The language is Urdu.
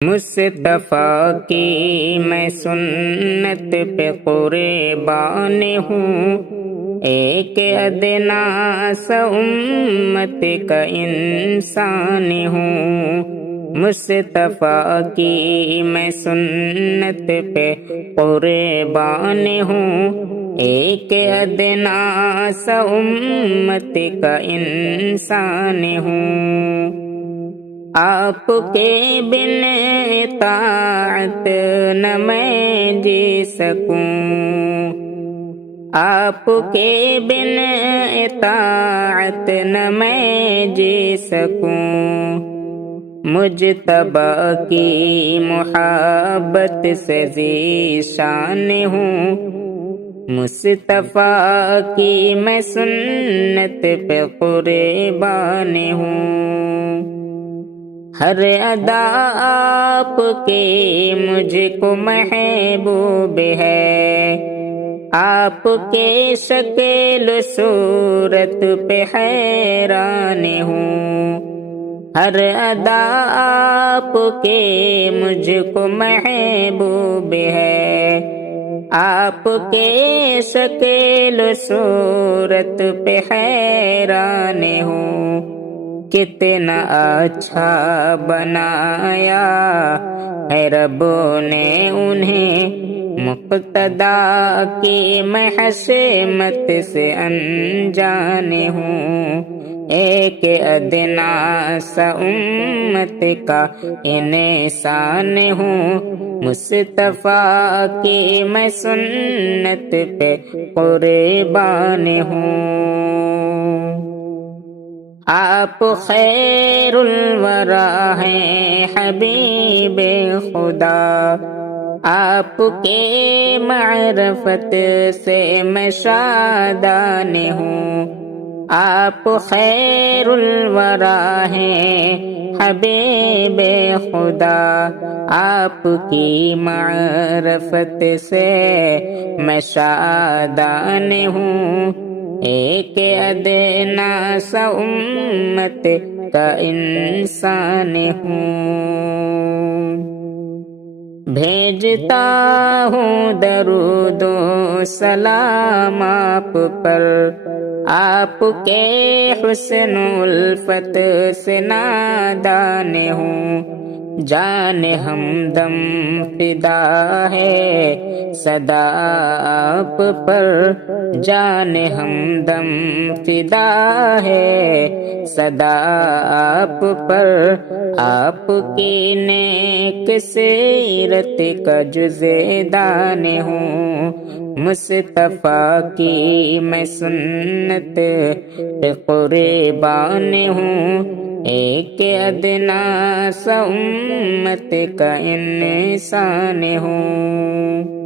مصطفیٰ کی میں سنت پہ قربان ہوں، ایک ادنا سا امت کا انسان ہوں۔ مصطفیٰ کی میں سنت پہ قربان ہوں، ایک ادنا سا امت کا انسان ہوں۔ آپ کے بن اطاعت نہ میں جی سکوں، آپ کے بن اطاعت نہ میں جی سکوں۔ مجتبی کی محبت سے ذیشان ہوں، مصطفیٰ کی میں سنت پہ قربان ہوں۔ ہر ادا آپ کے مجھ کو محبوب ہے، آپ کے شکل و صورت پہ حیران ہوں۔ ہر ادا آپ کے مجھ کو محبوب ہے، آپ کے شکل و صورت پہ حیران ہوں۔ کتنا اچھا بنایا ہے رب نے انہیں، مقتدیٰ کی میں حشمت سے انجان ہوں۔ ایک ادنا سا امت کا انسان ہوں، مصطفیٰ کی میں سنت پہ قربان ہوں۔ آپ خیر الورا ہیں حبیب خدا، آپ کے معرفت سے میں شادان ہوں۔ آپ خیر الورا ہیں حبیب خدا، آپ کی معرفت سے میں شادان ہوں۔ ایک ادنا سا امت کا انسان ہوں۔ بھیجتا ہوں درود و سلام آپ پر، آپ کے حسن الفت سے نادان ہوں۔ جان ہمدم فدا ہے صدا آپ پر، جان ہمدم فدا ہے صدا آپ پر۔ آپ کی نیک سیرت کا جزے دان ہوں، مصطفیٰ کی میں سنت پہ قربان ہوں۔ ایک ادنا سا امت کا انسان ہوں۔